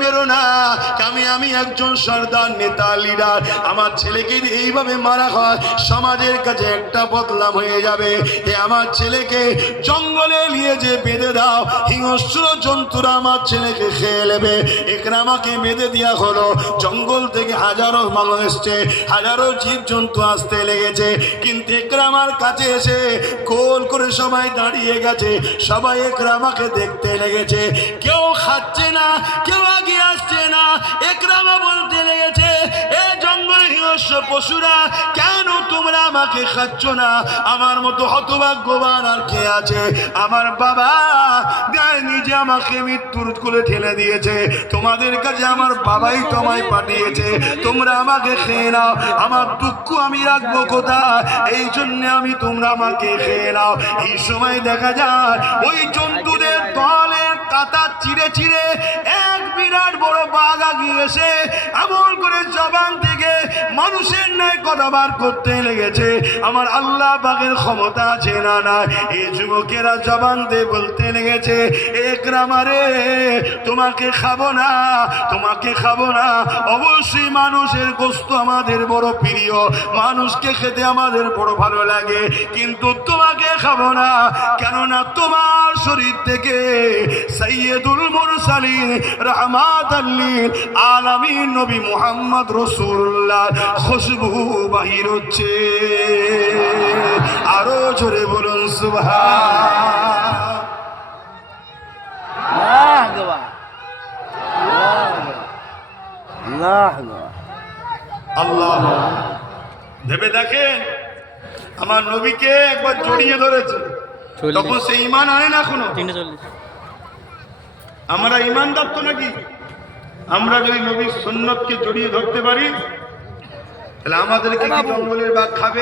মেরো না, আমি একজন সর্দার, নেতা, লিডার, আমার ছেলেকে এইভাবে মারা হয় সমাজের কাছে একটা বদনাম হয়ে যাবে। আমার ছেলেকে জঙ্গলে নিয়ে যে বেঁধে দাও, হিংস্র জন্তুরা আমার ছেলেকে খেয়ে নেবে। ইকরামাকে বেঁধে দেওয়া হলো। জঙ্গল থেকে হাজারো মানুষ এসছে, হাজারো জীব জন্তু আসতে লেগেছে, কিন্তু ইকরামার কাছে এসে গোল করে সবাই দাঁড়িয়ে গেছে। সবাই ইকরামাকে দেখতে লেগেছে, কেউ খাচ্ছে না, কেউ আগে আসছে না। ইকরামা বলতে লেগেছে, এ জঙ্গলে হিংস্র পশুরা, কেন তোমরা আমাকে খাচ্ছ না? আমার মতো হতভাগ্যবান আর কে আছে? আমার বাবা নিজে আমাকে মৃত্যুর কোলে ঠেলে দিয়েছে, তোমাদের কাছে আমার বাবাই তোমায় পাঠিয়েছে, তোমরা আমাকে খেয়ে নাও। আমার দুঃখ আমি রাখবো কোথায়? এই জন্য তোমরা আমাকে খেয়ে নাও। এই সময় দেখা যায় ওই জন্তুদের দলের কাতার চিড়ে চিড়ে এক বিরাট বড় বাঘ আগিয়ে এসে এমন করে জবান থেকে মানুষের ন্যায় কথা বার করতে লেগেছে। আমার আল্লাহ পাকের ক্ষমতা আছে না না? এই যুবকেরা জবান দিয়ে বলতে লেগেছে, ইকরামা রে, তোমাকে খাবো না, তোমাকে খাবো না। অবশ্যই মানুষের গোশত আমাদের বড় প্রিয়, মানুষকে খেতে আমাদের বড় ভালো লাগে, কিন্তু তোমাকে খাবো না। কেননা তোমার শরীর থেকে সাইয়্যিদুল মুরসালিন রাহমাতাল লিল আলামিন নবী মুহাম্মদ রাসূলুল্লাহ খুশবু বাহির হচ্ছে। আরো জোরে বলুন আল্লাহ। ভেবে দেখেন, আমার নবীকে একবার জড়িয়ে ধরেছে, তখন সে ঈমান আনে না। এখনো আমরা ঈমানদার তো নাকি? আমরা যদি নবীর সুন্নতকে জড়িয়ে ধরতে পারি, তাহলে আমাদেরকে কি জঙ্গলের বাঘ খাবে?